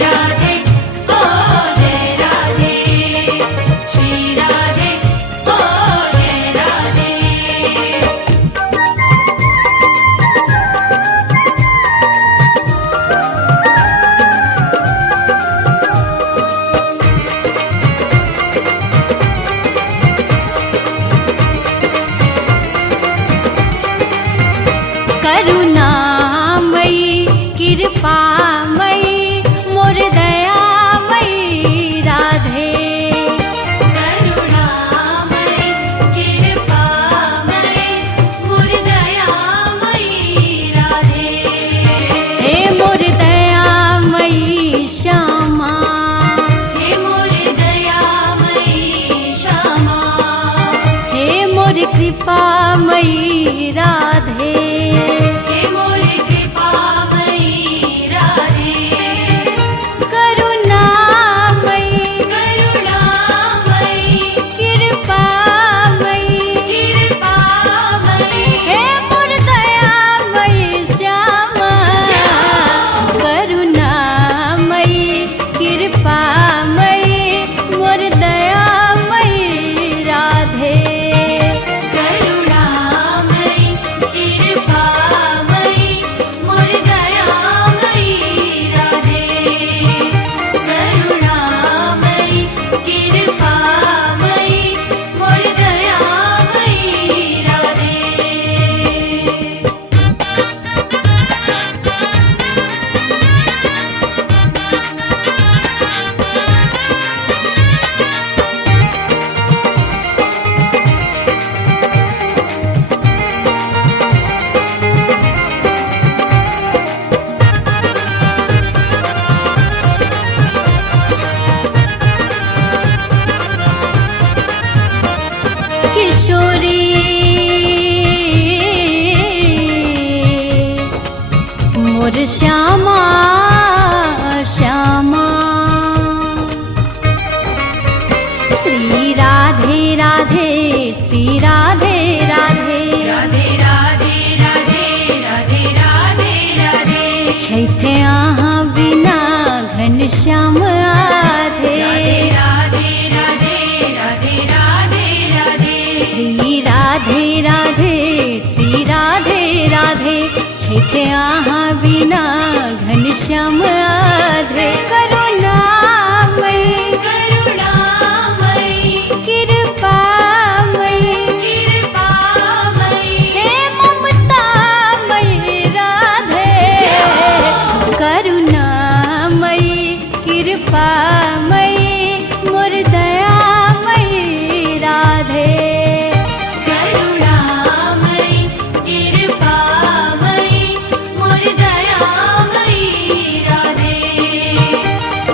राधे ओ जय राधे, श्री राधे ओ जय राधे। करुणामयी कृपामयी मोर दयामयी राधे। करुणामयी कृपामयी मोर दयामयी राधे। हे मोर दयामयी श्यामा, हे मोर दयामयी श्यामा, हे मोर कृपामयी राधे। हे मोर कृपामयी राधे। करुणामयी करुणामयी कृपामयी कृपामयी हे मोर दयामयी श्यामा। करुणामयी कृपामयी मोर दयामयी राधे। करुणामयी कृपामयी मोर दयामयी राधे। करुणामयी कृपामयी मोर दयामयी राधे। किशोरी मोर श्यामा श्यामा। श्री राधे राधे श्री राधे राधे। राधे राधे राधे राधे राधे राधे। छैथे अहाँ बिना घनश्याम आधे। राधे राधे राधे राधे राधे। श्री राधे राधे श्री राधे राधे। छैथे अहाँ बिना घनश्याम आधे। करुणामयी करुणामयी कृपामयी कृपामयी हे ममतामयी राधे। करुणामयी कृपामयी मोर दयामयी राधे। करुणामयी कृपामयी मोर दयामयी राधे।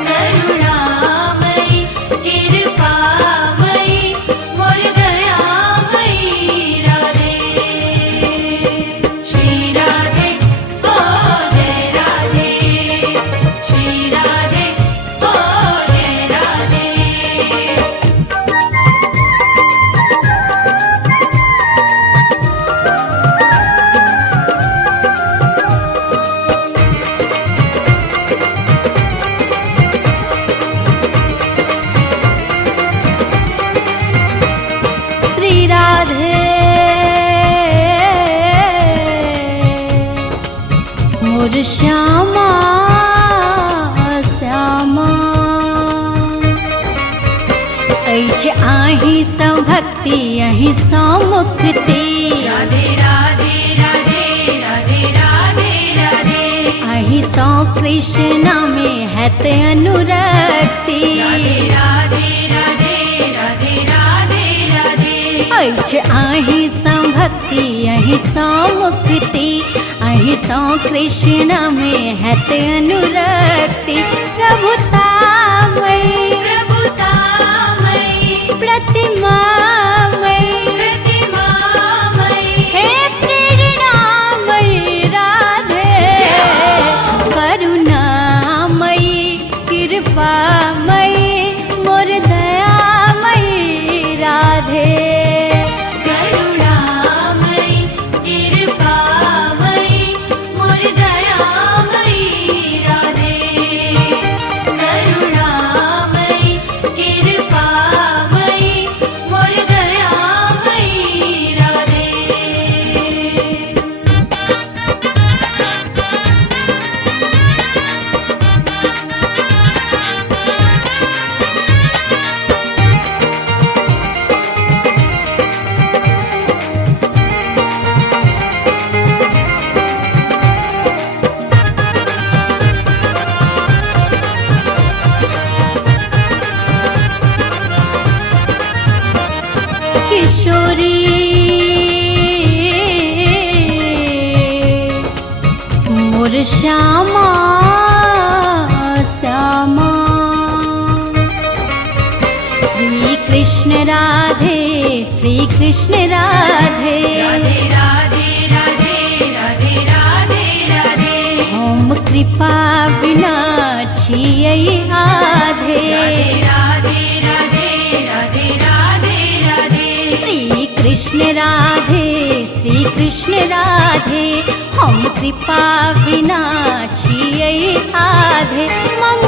करुणामयी कृपामयी मोर दयामयी राधे। श्री राधे ओ जय राधे, श्री राधे ओ जय राधे। श्री राधे मोर श्यामा श्यामा। अछि आहि सँ भक्ति अहि सँ मुक्ति। राधे राधे राधे राधे राधे राधे। अहि सँ कृष्ण में हैत अनुरक्ति। राधे राधे राधे राधे राधे राधे। अछि आहि सँ भक्ति अहि सँ मुक्ति। अहि सँ कृष्ण में हैत अनुरक्ति। प्रभुतामयी प्रभुतामयी प्रतिमामयी प्रतिमामयी हे प्रेरणामयी राधे। करुणामयी कृपामयी मोर दयामयी राधे। करुणामयी कृपामयी मोर दयामयी राधे। श्यामा श्यामा। श्री कृष्ण राधे श्री कृष्ण राधे राधे राधे राधे राधे राधे राधे हम कृपा बिना छियै आधे। राधे राधे राधे राधे राधे श्री कृष्ण राधे श्री कृष्ण राधे हम कृपा बिना छियै आधे। मम